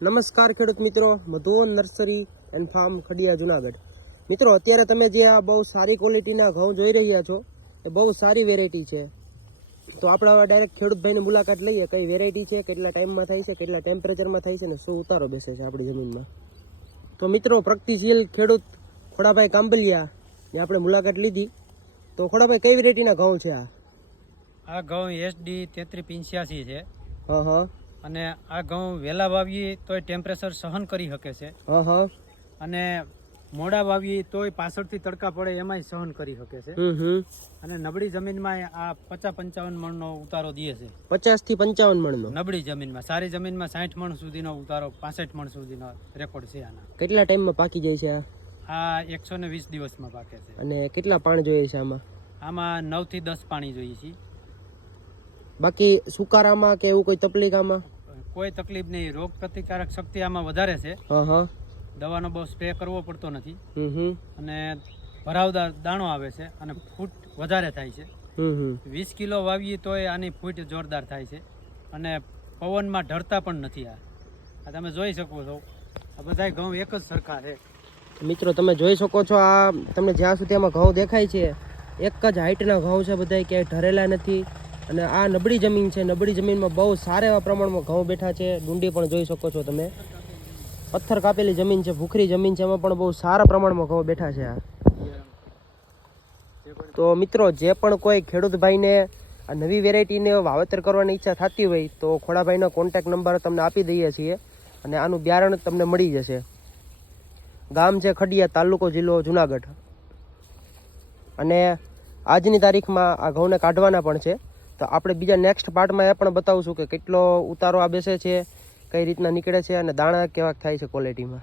નમસ્કાર ખેડૂત મિત્રો, Madhuvan nursery and farm Khadia Junagadh. મિત્રો, અત્યારે તમે જે આ બહુ સારી ક્વોલિટીના ઘઉં જોઈ રહ્યા છો એ બહુ સારી વેરાયટી છે. તો આપણે ડાયરેક્ટ ખેડૂતભાઈની મુલાકાત લઈએ, કઈ વેરાયટી છે, કેટલા ટાઈમમાં થાય છે, કેટલા ટેમ્પરેચરમાં થાય છે ને શું ઉતારો બેસે છે આપણી જમીનમાં. તો મિત્રો, પ્રગતિશીલ ખેડૂત ખોડાભાઈ કાંબલિયા ની આપણે મુલાકાત લીધી. તો ખોડાભાઈ, કઈ વેરાયટીના ઘઉં છે આ? આ ઘઉં SD 3385 છે. હા હા. અને આ ઘઉં વહેલા વાવીએ તોય ટેમ્પરેચર સહન કરી શકે છે. હા હા. અને મોડા વાવીએ તોય પાછળથી તડકા પડે એમાંય સહન કરી શકે છે. અને નબળી જમીનમાં આ 50-55 મણનો ઉતારો દે છે. 50 થી 55 મણનો નબળી જમીનમાં. સારી જમીનમાં 60 મણ સુધીનો ઉતારો, 65 મણ સુધીનો રેકોર્ડ છે આના. કેટલા ટાઈમમાં પાકી જાય છે આ 120 દિવસમાં પાકે છે. અને કેટલા પાણી જોઈએ છે આમાં? આમાં 9 થી 10 પાણી જોઈએ છે. બાકી સુકારામાં કે એવું કોઈ તકલીફ આમાં? કોઈ તકલીફ નહીં. રોગ પ્રતિકારક શક્તિ આમાં વધારે છે. દવાનો બહુ સ્પ્રે કરવો પડતો નથી. અને ભરાવદાર દાણો આવે છે અને ફૂટ વધારે થાય છે. 20 કિલો વાવીએ તોય આની ફૂટ જોરદાર થાય છે. અને પવનમાં ઢળતા પણ નથી. આ તમે જોઈ શકો છો, આ બધા ઘઉં એક જ સરખા છે. મિત્રો, તમે જોઈ શકો છો, આ તમને જ્યાં સુધી આમાં ઘઉં દેખાય છે એક જ હાઈટના ઘઉં છે, બધા ક્યાંય ઢરેલા નથી. અને આ નબળી જમીન છે. નબળી જમીનમાં બહુ સારા એવા પ્રમાણમાં ઘઉં બેઠા છે. ડુંડી પણ જોઈ શકો છો તમે. પથ્થર કાપેલી જમીન છે, ભૂખરી જમીન છે, એમાં પણ બહુ સારા પ્રમાણમાં ઘઉં બેઠા છે. તો મિત્રો, જે પણ કોઈ ખેડૂત ભાઈને આ નવી વેરાયટીને વાવેતર કરવાની ઈચ્છા થતી હોય તો ખોડાભાઈનો કોન્ટેક્ટ નંબર તમને આપી દઈએ છીએ અને આનું બિયારણ તમને મળી જશે. ગામ છે ખડિયા, તાલુકો જિલ્લો જુનાગઢ. અને આજની તારીખમાં આ ઘઉંને કાઢવાના પણ છે. તો આપણે બીજા નેક્સ્ટ પાર્ટમાં એ પણ બતાવશું કે કેટલો ઉતારો આ બેસે છે, કઈ રીતના નીકળે છે અને દાણા કેવા થાય છે ક્વોલિટીમાં.